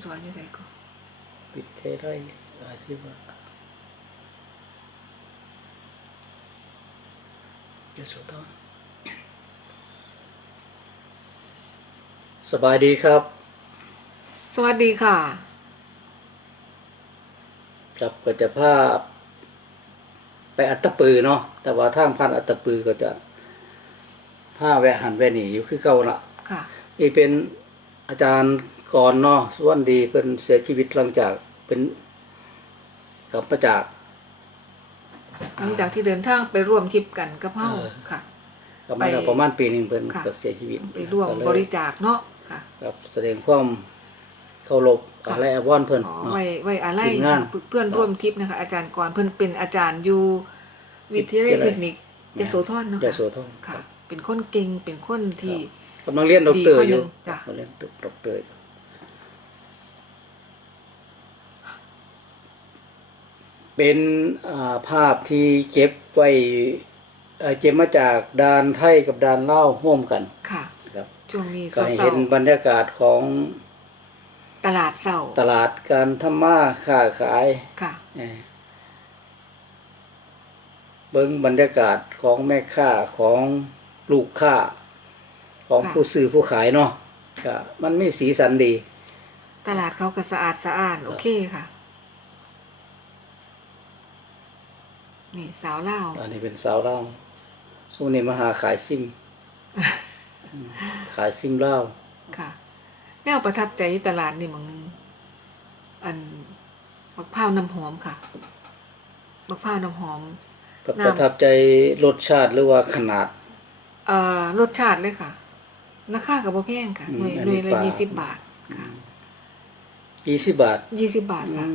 พิ่นสอนอยู่ไสก็วิทยาลัยอาชีวะยโสธรสบายดีครับ สวัสดีค่ะครับก็จะพาไปอัตตปือเนาะแต่ว่าทางพันอัตตปือก็จะพาแวะหันแวะหนีอยู่คือเก่าละค่ะนี่เป็นอาจารย์ ก่อนเนาะส่วนดีเป็นเสียชีวิตหลังจากเป็นกลับมาจากหลังจากที่เดินทางไปร่วมทริปกันกับเฮาเออค่ะกลับมาได้ประมาณปีหนึ่งเพิ่นค่ะก็เสียชีวิตไปร่วมก็เลยบริจาคเนาะค่ะครับแสดงความเคารพค่ะอะไรอาวอนเพิ่นอ๋อเนาะไว้ไว้อะไรทีมงานค่ะเพื่อนร่วมทริปนะคะ อาจารย์กรเพิ่นเป็นอาจารย์อยู่วิทยาลัยวิทยาลัยเทคนิคยโสธรเนาะยค่ะโสธรค่ะ เป็นคนเก่งเป็นคนที่กำลังเรียนด็อกเตอร์ดีคนอหนึ่ยู่งจ้ะกำลังเรียนด็อกเตอร์อยู่ เป็นอ่าภาพที่เก็บไว้เอ่อเก็บมาจากดานไทยกับดานเล่าวร่วมกันค่ะนะครับช่วงนี้ก็ให้เศร้าเห็นบรรยากาศของๆตลาดเศร้าตลาดการทำมาค้าขายค่ะเอ่อเบิ้งบรรยากาศของแม่ค้าของลูกค้า ของค่ะผู้ซื้อผู้ขายเนาะก็มันมีสีสันดี ตลาดเขาก็สะอาดสะอ้านโอเคค่ะ นี่สาวเล่าวอันนี้เป็นสาวเล่าวช่วงนี้มาหาขายซิมอืมขายซิมเล่าวค่ะ แนวประทับใจอยู่ตลาดนี่หมองหนึงอันบักพร้าวน้ำหอมค่ะบักพร้าวน้ำหอมประน้ำประทับใจรสชาติหรือว่าขนาด เอ่อรสชาติเลยค่ะราคากับบ่แพงค่ะอืมหน่วยอันหน่นี้วยละปลายี่สิบบาทค่ะยี่สิบบาทยี่สิบบาทอืค่ะ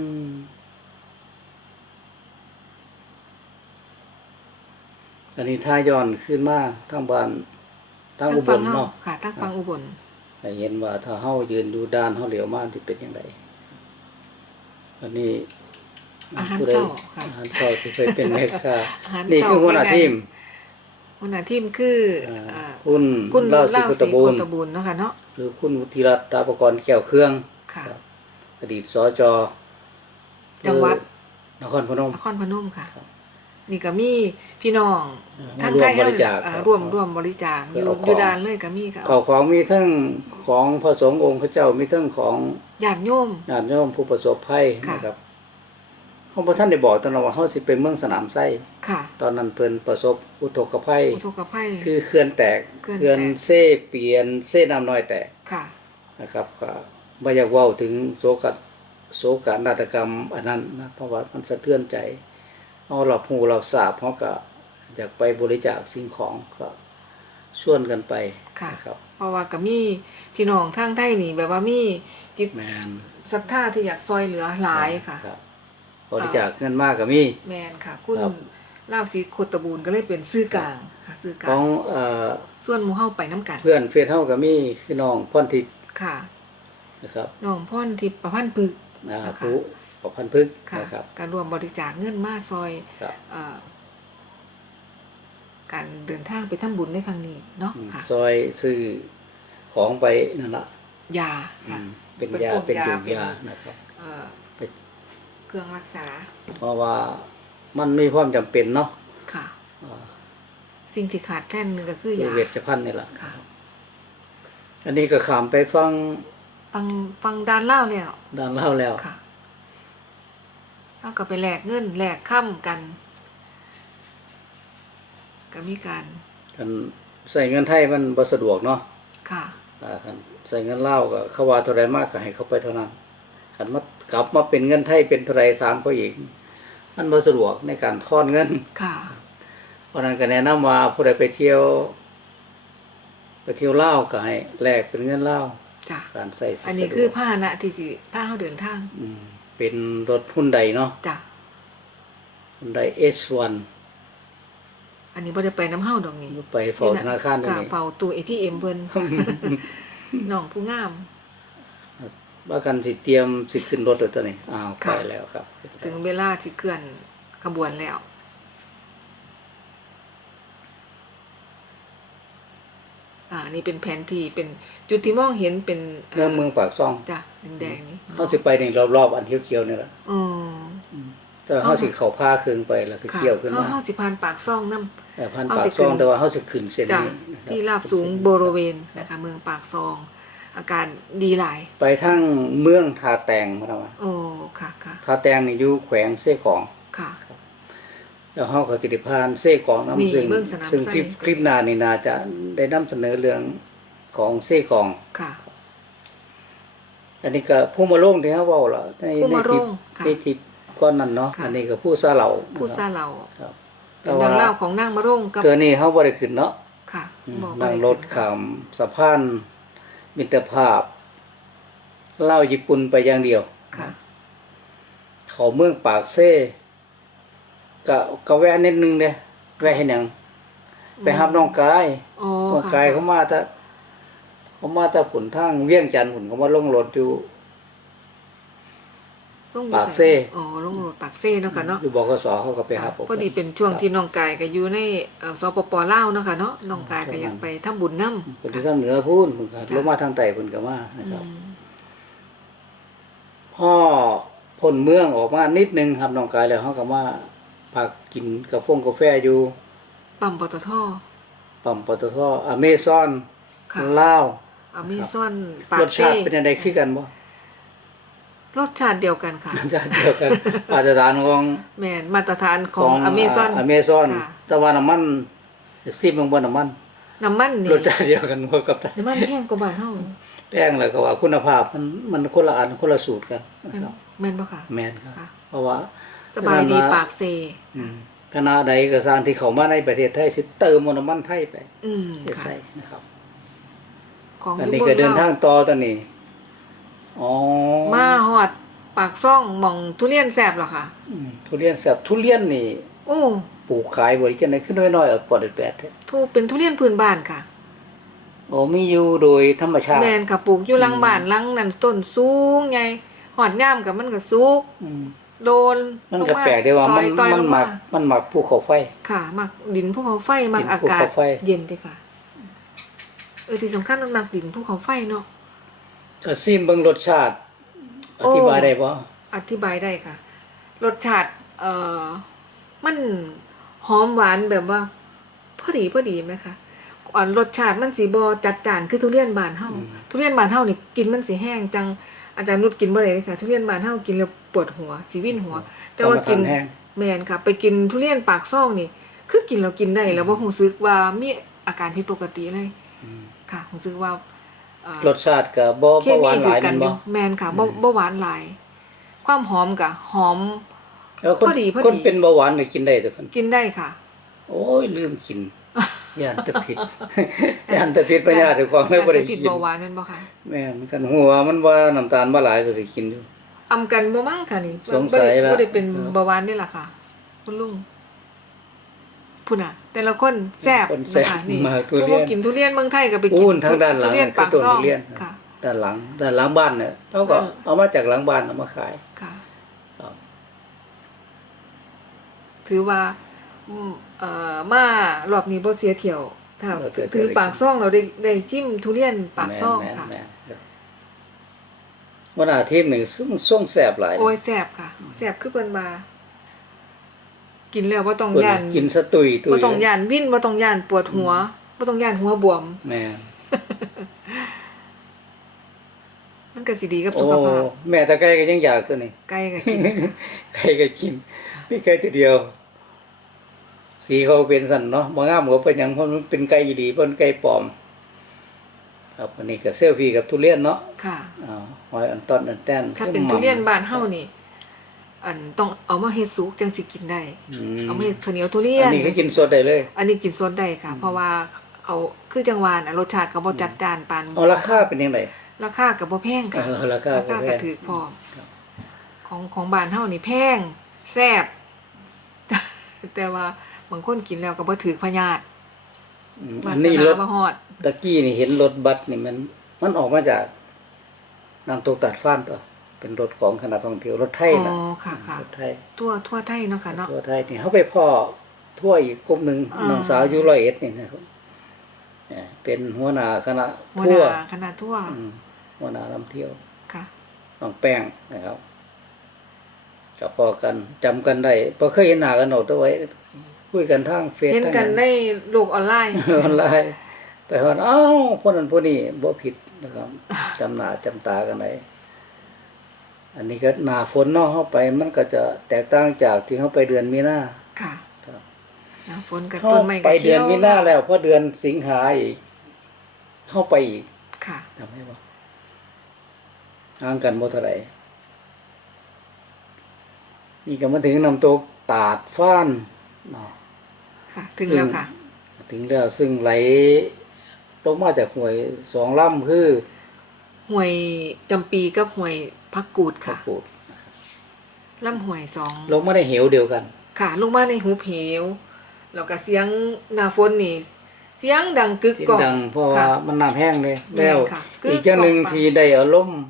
อันนี้ถ้าย้อนขึ้นมาทางบ้านทางอุบฟัลเฮาเนาะค่ะทางฟังอุบลให้เห็นว่าถ้าเฮายืนดูด้านเฮาเหลียวมาที่เป็นอย่างไรอันนี้อาหารผู้ใดเช้าค่ะอาหารเช้าที่เคยเป็นแม่ค้าอาหารนี่เช้าคือหัวหน้าเป็นไงทีมหัวหน้าทีมคืออ่าอ่าคุณคุณเล่าสิเล่ากุสีตบูกุลตบูลเนาะค่ะเนาะหรือคุณวุฒิรัตน์ตาประกรณ์แก้วเครื่องค่ะครับอดีตสจจังหวัดนครพนมนครพนมค่ะ นี่ก็มีพี่น้องอ่าทางร่วมใกล้บริจาคอ่ครับร่วมร่วมบริจาคอยู่เอาของ อยู่ด้านเลยก็มีก็เขาของมีทั้งของพระสงฆ์องค์พระเจ้ามีทั้งของญาติโยม ญาติโยมผู้ประสบภัยค่ะ นะครับเขาพระท่านได้บอกตอนนั้นว่าเขาสิไปเมืองสนามไส้ค่ะตอนนั้นเพิ่นประสบอุทกภัย อุทกภัย คือเขื่อนแตกเขื่อนแตกเขื่อนเซ่เปลี่ยนเซ่น้ำน้อยแตก ค่ะ นะครับก็ไม่อยากเว้าถึงโศกโศกนาฏกรรมอันนั้นนะเพราะว่ามันสะเทือนใจ เอาเราหูเราทราบเขาก็อยากไปบริจาคสิ่งของก็ชวนกันไปค่ะนะครับเพราะว่าก็มีพี่น้องทางใต้นี่แบบว่ามีจิตแมนศรัทธาที่อยากซอยเหลือหลายค่ะรับบริจาคเงินมากก็มีแมนค่ะ คุณครับเล่าวสีโคตรบูลก็เลยเป็นซื้อกลางค่ะซื้อกลาของงเอ่อส่วนหมู่เฮาไปน้ำกัน เพื่อนเฟซเฮาก็มีคือน้องพรทิพย์ค่ะนะครับน้องพ่อนทิพย์ประพันธ์ปึกนะนะคะ ผู้ประพันธ์พึกษ์ค่ะนะครับการรวมบริจาคเงินมาซอยครับเอ่อการเดินทางไปทำบุญในครั้งนี้เนาะอืมค่ะซอยซื้อของไปนั่นละยาอืค่ะมเป็นเป็นยาพวกเป็นยาดื่มเป็นยานะครับเอ่อไปเครื่องรักษา เพราะว่ามันมีความจำเป็นเนาะค่ะอ่าสิ่งที่ขาดแคลนหนึงก็คือคือยาเวชภัณฑ์นี่แหละค่ะอันนี้ก็ขามไปฟัง ฟังฟังด้านเล่าวแล้วด้านเล่าแล้วค่ะ แล้วก็ไปแลกเงินแลกค่ำกัน ก็มีการกันใส่เงินไทยมันบ่สะดวกเนาะค่ะอ่าคันใส่เงินเล่าวก็เขาว่าเท่าไรมากก็ให้เขาไปเท่านั้นคันมากลับมาเป็นเงินไทยเป็นเท่าไรถามเขาอีก มันบ่สะดวกในการทอนเงิน ค่ะ เพราะฉะนั้นก็แนะนำว่าผู้ใดไปเที่ยว ไปเที่ยวเล่าวก็ให้แลกเป็นเงินเล่าวจ้ะการใส่สิอันนี้สะดวกคือผ้าหนะที่สิผ้าเขาเดินทางอืม เป็นรถหุ้นใดเนาะจ้ะหุ้นใด H1 อันนี้บ่ได้ไปน้ำเฮาดอกนี่ไปเฝ้าธนาคารนี่ค่ะนี่เฝ้าตู้ ATM เพิ่นน้องผู้งามว่ากันสิเตรียมสิขึ้นรถแล้วตัวนี้อ้าวไปค่ะแล้วครับ ถึงเวลาสิเคลื่อนขบวนแล้ว อ่านี่เป็นแผนที่เป็นจุดที่มองเห็นเป็นเรื่องเมืองปากซ่องจ้ะแดงๆนี่เขาสิไปนี่รอบๆอันเขียวๆนี่ล่ะอ๋อแต่ว่าเขาสิเข้าผ้าเครื่องไปแล้วก็ค่ะเกี่ยวขึ้นเฮามาเฮาสิผ่านปากซ่องนํแต่พันเอาปากสิซองขึ้นแต่ว่าเขาสิขึ้นเส้นจ้ะนี้นะคบที่ราบสูงบริเวณนะคะเมืองปากซอง อากาศดีหลาย ไปทั้งเมืองทาแตงมาทำไมโอ้ค่ะค่ะทาแตงนี่อยู่แขวงเส้กองค่ะ แล้วเฮาก็สิได้ผ่านเส้กองนี่นำซึ่งเมืองสนามซึ่งไส้คลิปคลิปหน้านี่น่าจะได้นำเสนอเรื่องของเส้กองค่ะ อันนี้ก็ผู้มาลงที่เฮาเว้าล่ะในผู้ในมาคลิปโรงค่ะในคลิปก้อนนั้นเนาะค่ะอันนี้ก็ผู้ซาเหล่าผู้ซาเหล่าครับเป็นเรื่องเล่าวของนางมะรงกับเทื่อนี้เฮาบ่ได้ขึ้นเนาะค่ะอืมบอกนั่งได้รถขึ้นข้ามสะพานมิตรภาพเล่าวญี่ปุ่นไปอย่างเดียวค่ะเขาเมืองปากเซ่ ก็ก็แวะนิดนึงเด้แวะให้หยังไปรับน้องกายอ๋อน้องค่ะกายเขามาแต่เขามาแต่ผลทางเวียงจันทน์ผลเขามาลงรถอยู่ ลงอยู่ปากเซ่ อ๋อลงรถปากเซ่เนาะค่ะเนาะอยู่บกสเขาก็ไปรับผมพอดีเป็นช่วงที่น้องกายก็อยู่ในเอ่อสปปลาวเนาะค่ะเนาะน้องกายก็อยากไปทำบุญนำคนที่ทางเหนือพูนผมก็ลงมาทางใต้เพิ่นก็มานะครับ พ่อพ้นเมืองออกมานิดนึงครับน้องกายแล้วเขาก็มา พักกินกาแฟกาแฟอยู่ ปั๊มปตทปั๊มปตทอเมซอนค่ะลาวอเมซอนปารกสเซ่ชาติเป็นยังไงคือกันบ่รสชาติเดียวกันค่ะรสชาติเดียวกันมาตรฐานของแม่นมาตรฐานของอเมซอนอเมซอนค่ะแต่ว่าน้ำมันซีบลงบนน้ำมันน้ำมันนี่รสชาติเดียวกันบ่กับน้ำมันแพงกว่าบ้านเฮาแป้งแล้วก็ว่าคุณภาพมันมันคนละอันคนละสูตรกันนะครับแม่นบ่ค่ะแม่นครับค่ะเพราะว่า สบายดีเวลามาปากเซอืมคณะใดก็สร้างที่เขามาในประเทศไทยสิเติมน้ำมันไทยไปอืมไปค่ะใส่นะครับของอันอยู่นี้บก็นเดินทาเฮางต่อตอนนี้อ๋อมาฮอดปากซ่องหม่องทุเรียนแซ่บเหรอค่ะอืมทุเรียนแซ่บทุเรียนนี่ โอ้ปลูกขายบริจังได๋ขึ้นน้อยๆเอาปอดแปดๆแท้ทูเป็นทุเรียนพื้นบ้านค่ะโอ้มีอยู่โดยธรรมชาติแม่นค่ะปลูกอยู่หลังบ้านหลังนั้นต้นสูงใหญ่หอดย่ามกับมันก็สุกอืม โดนมันลงก็แปลกได้ว่ามันต่อยๆมันลงหมักมันหมักภูเขาไฟ ค่ะมักดินภูเขาไฟมักดินอาภูกาศเขาไฟเย็นด้วยค่ะ เออที่สำคัญมันมักดินภูเขาไฟเนาะก็ซิมเบิ่งรสชาติอโอ้ธิบายได้บ่อธิบายได้ค่ะ รสชาติ เอ่อ มันหอมหวานแบบว่าพอดีพอดีไหมคะอ่อนรสชาติมันสีบอจัดจานคือทุเรียนบานเฮาทุเรียนบานเฮานี่กินมันสีแห้งจังอาจารย์นุชกินบ่ได้เลยค่ะ ทุเรียนบานเฮากินแล้ว ปวดหัวสีวิ่นหัว แต่ว่ากินกรรมฐแห้งแมนค่ะ ไปกินทุเรียนปากซ่องนี่ คือกินแล้วกินได้แล้วว่ารู้สึกว่ามีอาการผิดปกติเลยอืมค่ะรู้สึกว่าเอ่อรสชาติก็บ่เคบ่หมีวานหคือลายกัแม่นนอบ่ยู่แมนค่ะบ่บ่หวานหลาย ความหอมกับหอมแล้วคนพอดีพอดีคนเป็นเบาหวานก็กินได้แต่คนกินได้ค่ะ โอ้ยลืมกินย่านแตะผิดย่านแตะผิดปัญญาถือของเลยบ่ได้แต่ผิดกินเบาหวานแม่นบ่ค่ะแม่นกันหัวมันว่าน้ำตาลบ่หลายก็สิกินอยู่ อำกันบ่มั่งค่ะนี่สงสัยละบ่ได้เป็นครับเบาหวานนี่ล่ะค่ะ คุณลุงพุ่นน่ะ แต่ละคนแซ่บคนแซ่บนะคะนี่มากทุผู้เรียบ่นกินทุเรียนเมืองไทยก็ไปกิอู้นทางด้านหลังทุเรียนคือปากต้นซ่อทุงเรียนค่ะด้านหลังด้านหลังบ้านเนี่ยเราก็ด้านเอามาจากหลังบ้านเอามาขายค่ะครับถือว่าอืมเอ่อมารอบนี้บ่เสียเที่ยวถ้าบ่เสียเที่ยวถือปากซ่องเราได้ได้จิ้มทุเรียนปากซ่องแม่นค่ะแม่นแม่น วันอาทิตย์หนึ่งซึ่งส่งแสบหลายโอ้ยแซ่บค่ะแซ่บคือเพิ่นมากินแล้วบ่ต้องเพิ่นย่านกินสะตุยตุยบ่ต้องย่านวิ่นบ่ต้องย่านปวดหัวบ่ต้องย่านหัวบวม แม่นมันก็สิดีกับโอ้สุขภาพแม่ตะไคร้ก็ยังอยากตัวนี้ ไก่ก็กินค่ะไก่ก็กินมีไก่ตัวเดียว สีเขาเป็นสันเนาะบางงามก็เป็นหยังเพราะมันเป็นไก่อีดีเพราะมันไก่ปลอม ครับวันนี้ก็เซลฟี่กับทุเรียนเนาะค่ะอ้าวหอยอันต้นอันแต้นถ้าเป็นทุเรียนบ้านเฮานี่ อันต้องเอามาเฮ็ดสุกจังสิกินได้อืมเอามาเฮ็ดข้าวเหนียวทุเรียอันนนี้ก็กินสดได้เลย อันนี้กินสดได้ค่ะ เพราะว่าเขาคือจังหวานอะรสชาติก็บ่จัดจ้านปานเอาราคาเป็นยังไงราคาก็บ่แพงค่ะเออราคาบ่แพงก็ถือพอของของบ้านเฮานี่แพงแซ่บแต่ว่าบางคนกินแล้วก็บ่ถือพยาธิ อืมวาอันสนี้รนาถบ่ฮอดตะกี้นี่เห็นรถบัสนี่มัน มันออกมาจากน้ำตกตัดฟ้านต่อเป็นรถของคณะท่องเที่ยวรถไทยอ๋นะอค่ะค่ะรถไทยทั่วทั่วไทยเนาะค่ะเนาะทั่วไทยนี่เขาไปพ่อทั่วอีกกลุ่มหนึ่งอ่าน้องสาวอยู่ร้อยเอ็ดนี่นะครับเนี่ยเป็นหัวหน้าคณะหัวหทั่วน้าคณะทั่วอืมหัวหน้าลำเที่ยวค่ะเอาน้องแป้งนะครับกับพอกันจำกันได้พอเคยเห็นหน้ากันหนดตัวไว้ คุยกันทางเฟซเห็นทางกันในโลกออนไลน์ออนไลน์ไปฮอดอ้าวพวกนั้นพวกนี้บ่ผิดนะครับจำหน้าจำตากันได้อันนี้ก็หน้าฝนเนาะเฮาไป มันก็จะแตกต่างจากที่เฮาไปเดือนมีนาค่ะครับหน้าฝนกับเฮาต้นไม้ไปกับเดืเขีอยนวมีนาแล้วพอเดือนสิงหาอีกเข้าไปอีกค่ะจำได้บ่ห่างกันบ่เท่าไหร่นี่ก็มาถึงน้ำตกตาดฟ้านเนาะ ค่ะ ถึงแล้วค่ะ ถึงแล้วซึ่งไหลลงมาจากห้วยสองลำคือห่วยจำปีกับห่วยพักกูดพระค่ะกูดลำห่วยสองลงมาในเหวเดียวกัน ค่ะ ลงมาในหูเพวแล้วก็เสียงหนาฝนนี่เสียงดังกึกเสียงก้องดังเพราะว่าค่ะมันน้ำแห้งเลยแม่แล้วนค่ะอีกอย่างหนึ่งกึกก้องที่ได้อารมณ์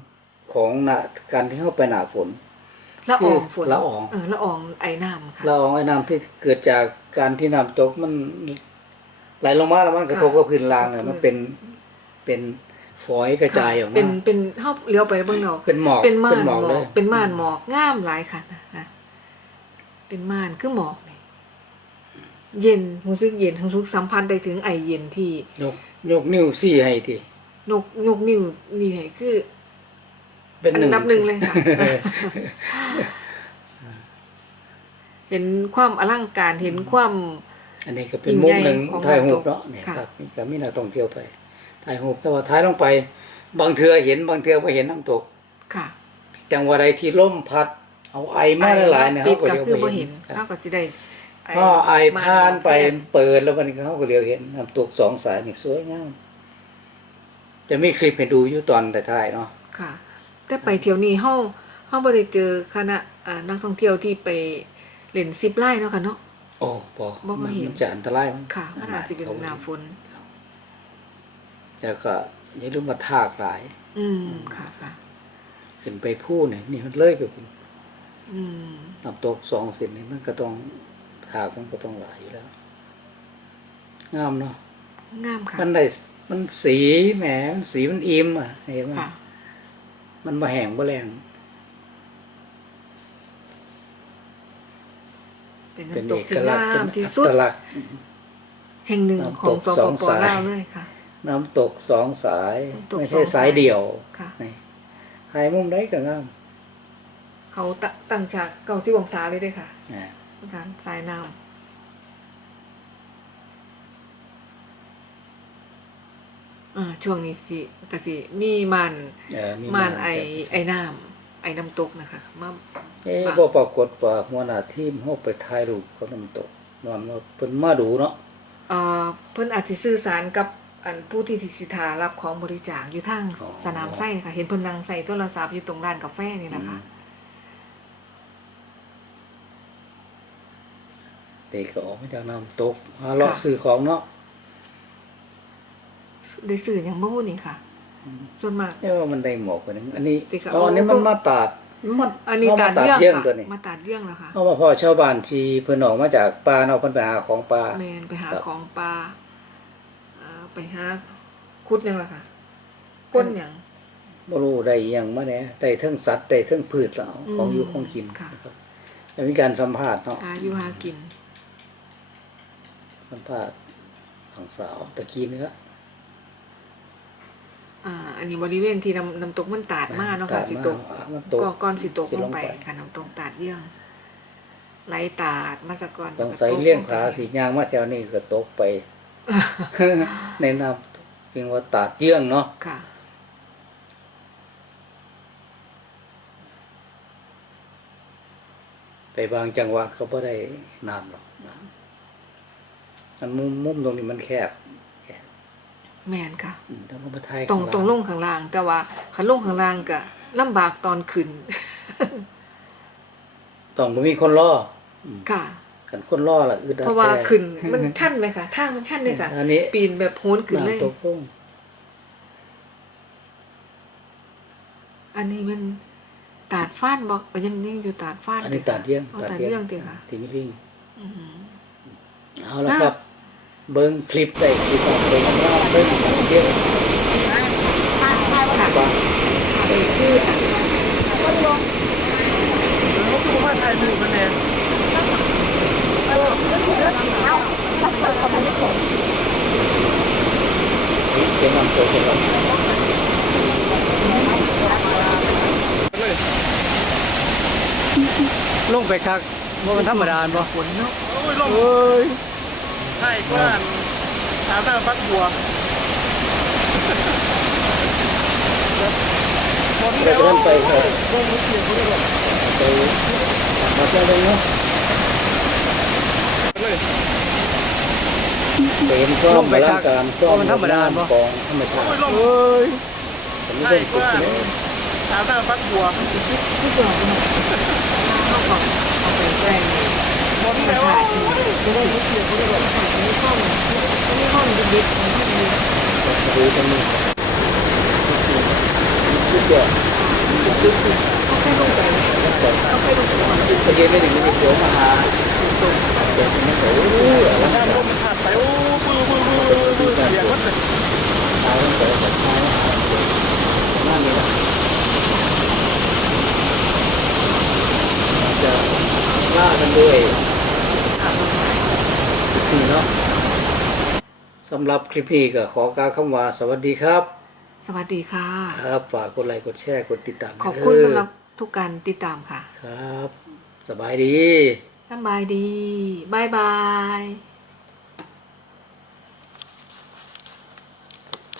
ของน่ะการที่เข้าไปหนาฝน ละอองฝนละอองเออละอองไอ้น้ำค่ะละอองไอ้น้ำที่เกิดจากการที่น้ำตกมันไหลลงมาแล้วมันกระทบกับพื้นล่างเนี่ยมันเป็นเป็นฝอยกระจายออกเป็มานเป็นเฮาเลี้ยวไปเบิ่งเนาะเป็นหมอกเป็นม่านหมหมออกกเลยเป็นม่านหมอกงามหลายค่ะนะนะเป็นม่านคือหมอกนี่เย็นรู้สึกเย็นรู้สึกสัมผัสได้ถึงไอเย็นที่ยกยกนิ้วซี่ให้ทีนกนกนิ้วนี่ให้คือ เป็นอันดับหนึ่งเลยค่ะ เห็นความอลังการเห็นความ อันนี้ก็เป็นมุมหนึ่งยิ่งใหญ่ของถ่ายรูปน้ำตกเนาะเนี่ยค่ะครับนี่ก็มีนักท่องเที่ยวไปถ่ายรูปแต่ว่าถ่ายลงไป บางเทือเห็นบางเทือไม่เห็นน้ำตก ค่ะ จังหวะใดที่ล่มพัด เอาไอมาหลายๆเนี่ยปิเขาดก็ก็เลี้ยวคือบ่ไปเห็เห็นนเขาก็สิได้พอไอม่ผ่านไปแทรกเปิดแล้วมันเขาก็เลี้ยวเห็นน้ำตกสองสายนี่สวยงามจะมีคลิปให้ดูอยู่ตอนท้ายๆเนาะค่ะ แต่ไปเที่ยวนี้เฮาเฮาบ่ได้เจอคณะอ่านักท่องเที่ยวที่ไปเล่นซิปไลน์เนาะค่ะเนาะ โอ้ปอบ่บ่เห็น มันจะอันตรายมั้งค่ะมันอาจสิเป็นหน้าฝนแล้วก็อย่าลืมมาทากหลาย อืมค่ะค่ะ ขึ้นไปผู้เนี่ยนี่มันเลยไปพุ่นอืมน้ำตกสองเส้นนี่มันก็ต้องทากมันก็ต้องหลายอยู่แล้ว งามเนาะ งามค่ะ มันได้ มันสีแหมมันสีมันอิ่มอะ เห็นไหม ค่ะ มันมาแห้งบ่แรงเป็นเป็นน้ำตเอกที่ลักษณ์งาเป็นมที่อัสุดตลักษณ์แห่งหนึ่งน้ำของตกสสปองปสายลาวเลยค่ะ น้ำตกสองสายน้ำตกไม่ใช่สองสาสายยเดียวค่ะนี่ใครมุมได้ก็งาม เขาตะตั้งฉากเก่าสิบองศาเลยเด้วยค่ะอ่าการสายน้ำ อ่าช่วงนี้สิกสิมีมันเออมันำไอไอน้ำไอน้ำตกนะคะมาเอ๊ะบ้างบ่ปรากฏว่าหัวหน้าทีมเฮาไปถ่ายรูปเขาน้ำตกนอนว่าเพิ่นมาดูเนาะเอ่อเพิ่นอาจสิสื่อสารกับอันผู้ที่สิทารับของบริจาคอยู่ทางสนามไส้ค่ะ เห็นเพิ่นนั่งใส่โทรศัพท์อยู่ตรงร้านกาแฟนี่แหละค่ะเด็กก็ออกมาจากน้ำตกหาเลาะซื้อของเนาะ ได้สื่ออย่างบ่ฮู้นี่ค่ะ ส่วนมากเอ๊ะว่ามันได้หมอกกว่านึงอันนี้ติค่ะอ๋ออันนี้มันมาตาดมันอันนี้เมตาดตาดเรื่องเยื่องค่ะตัวนี้มาตาดเรื่องแล้วค่ะเพราะว่าพ่อชาวบ้านที่เพิ่นออกมาจากป่าเนาะเพิ่นไปหาของป่าแมนไปหาครับของปลาอ่าไปหาคุดยังล่ะค่ะก้นหยังบ่รู้ได้อิหยังมาแหน่ได้เทั้งสัตว์ได้เทั้งพืชแล้วอืมของอยู่ของกินค่ะนะครับแล้วมีการสัมภาษณ์เนาะหาอยู่หากิน สัมภาษณ์ของสาวตะกี้นี่ละ อ่าอันนี้บริเวณที่น้ำน้ำตกมันตาดมากเนาะค่ะตดสิตกอะมันตกก่อนก่อนสิตกสิลลงงไปไปค่ะน้ำตกตาดเยื่องไหลตาดมาจากก่อนต้องใส่แล้วก็ตกเลี้ยงผาไปสียางมาแถวนี้ก็ตกไปในน้ำเพียงว่าตาดเยื่องเนาะค่ะแต่บางจังหวะเขาบ่ได้น้ำหรอกน้ำอันมุมมุมตรงนี้มันแคบแคบ แมนค่ะอืมต้องเอามาไทยตรงข้าตรงลงข้างล่าง แต่ว่าคันลงข้างล่างก็ลำบากตอนขึ้นต้องบ่มีคนล่ออืมค่ะกันคนล่อล่ะอึดอัดเพราะว่าแท้ขึ้น มันชันไหมคะทางมันชันเลยค่ะอันนี้ปีนแบบโหนขึ้นเลยน้ำตกลงอันนี้มันตาดฟ้านบอกเอ้ยยังยังอยู่ตาดฟ้านอันนี้ตาดเยื่องเอาตาดเยื่องติค่ะที่มิลิงอืมเอาละครับ เบิ้งคลิปได้คลิปออกเบิ้งเบิ้งเยอะว่าคือเสียงลำตัวเห็นไหมลงไปครับว่ามันธรรมดาบ่ฝนเนาะโอ้ย ลงเอ้ยใช่ก็ถามหน้าฟักบัวฝนเดี๋เดี๋ยยววเดินไปเถอะลงมือเสียเขาเลยหรอไปมาเจอเลยเนาะเลยไปเห็นความพลังการความของธรรมชาติโอ้ยลงเอ้ยผมไม่ใช่ได้ก็คิดเลยถามหน้าฟักบัวทุกอย่างเนาะเขาก็เอาไปแปลง ฝนธรรมเดี๋ยวชาติที่ลงมือเสียเขาเลยธรรมชาติที่ห้องที่ห้องดิบๆของที่มีมาดูตรงนี้สุดยอดเขาแค่ลงไปเขาแค่ลงไปก่อนประเด็นนี้มันเสียวมาหาเด็กมันโอ้ยอะไรน้ำลมมันผ่านไปโอ้ปื้อปื้อปื้อปื้อเสียงมันเลย ตายตั้งแต่แบบตายนั่นนี่แหละจะล่ากันด้วยสิ่งเนาะ สำหรับคลิปนี้ก็ขอกล่าวคำว่าสวัสดีครับ สวัสดีค่ะ ครับฝากกดไลค์กดแชร์กดติดตามขอบคุณเด้สำหรับทุกการติดตามค่ะ ครับ สบายดีสบายดีบายบาย